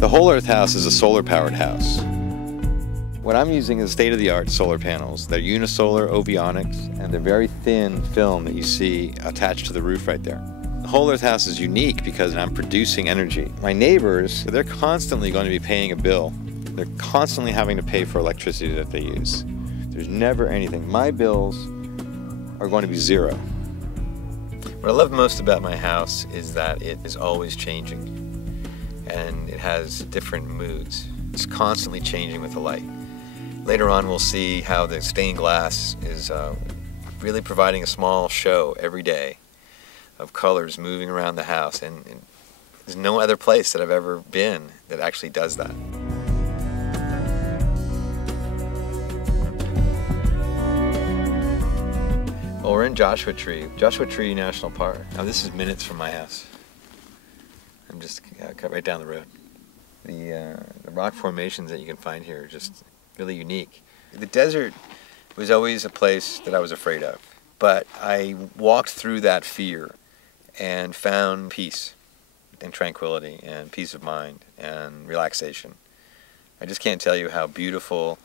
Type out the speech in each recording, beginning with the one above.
The Whole Earth House is a solar-powered house. What I'm using is state-of-the-art solar panels. They're unisolar Ovionics, and they're very thin film that you see attached to the roof right there. The Whole Earth House is unique because I'm producing energy. My neighbors, they're constantly going to be paying a bill. They're constantly having to pay for electricity that they use. There's never anything. My bills are going to be zero. What I love most about my house is that it is always changing, and it has different moods. It's constantly changing with the light. Later on, we'll see how the stained glass is really providing a small show every day of colors moving around the house, and there's no other place that I've ever been that actually does that. Well, we're in Joshua Tree National Park. Now, this is minutes from my house. I'm just cut right down the road. The rock formations that you can find here are just really unique. The desert was always a place that I was afraid of, but I walked through that fear and found peace and tranquility and peace of mind and relaxation. I just can't tell you how beautiful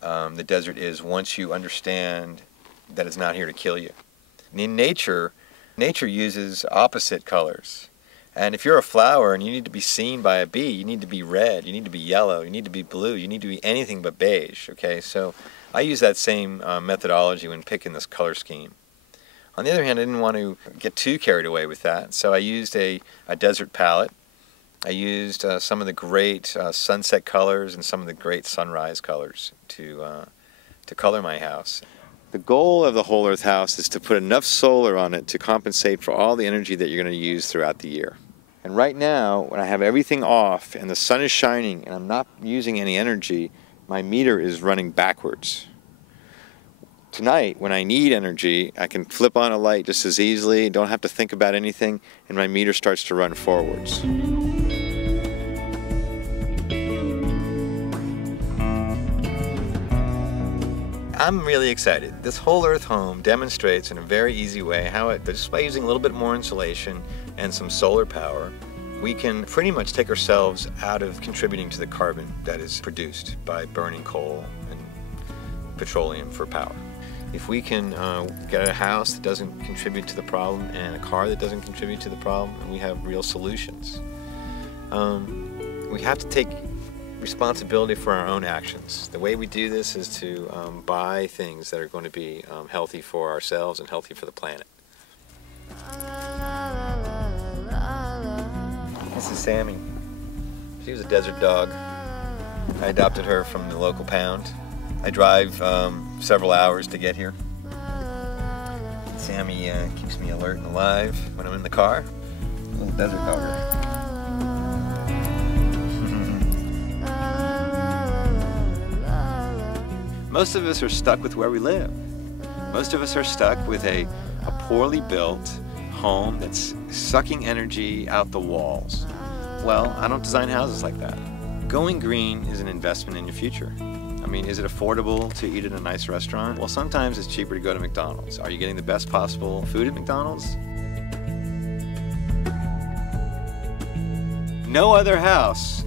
the desert is once you understand that it's not here to kill you. In nature uses opposite colors. And if you're a flower and you need to be seen by a bee, you need to be red, you need to be yellow, you need to be blue, you need to be anything but beige, okay? So I use that same methodology when picking this color scheme. On the other hand, I didn't want to get too carried away with that, so I used a desert palette. I used some of the great sunset colors and some of the great sunrise colors to color my house. The goal of the Whole Earth House is to put enough solar on it to compensate for all the energy that you're going to use throughout the year. And right now, when I have everything off and the sun is shining and I'm not using any energy, my meter is running backwards. Tonight, when I need energy, I can flip on a light just as easily, don't have to think about anything, and my meter starts to run forwards. I'm really excited. This Whole Earth home demonstrates in a very easy way how just by using a little bit more insulation and some solar power, we can pretty much take ourselves out of contributing to the carbon that is produced by burning coal and petroleum for power. If we can get a house that doesn't contribute to the problem and a car that doesn't contribute to the problem, and we have real solutions. We have to take responsibility for our own actions. The way we do this is to buy things that are going to be healthy for ourselves and healthy for the planet. This is Sammy. She was a desert dog. I adopted her from the local pound. I drive several hours to get here. Sammy keeps me alert and alive when I'm in the car. A little desert dogger. Most of us are stuck with where we live. Most of us are stuck with a poorly built home that's sucking energy out the walls. Well, I don't design houses like that. Going green is an investment in your future. I mean, is it affordable to eat at a nice restaurant? Well, sometimes it's cheaper to go to McDonald's. Are you getting the best possible food at McDonald's? No other house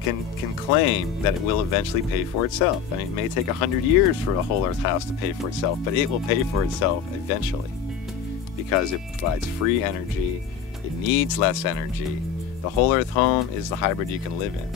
can claim that it will eventually pay for itself. I mean, it may take 100 years for a Whole Earth house to pay for itself, but it will pay for itself eventually because it provides free energy, it needs less energy. The Whole Earth home is the hybrid you can live in.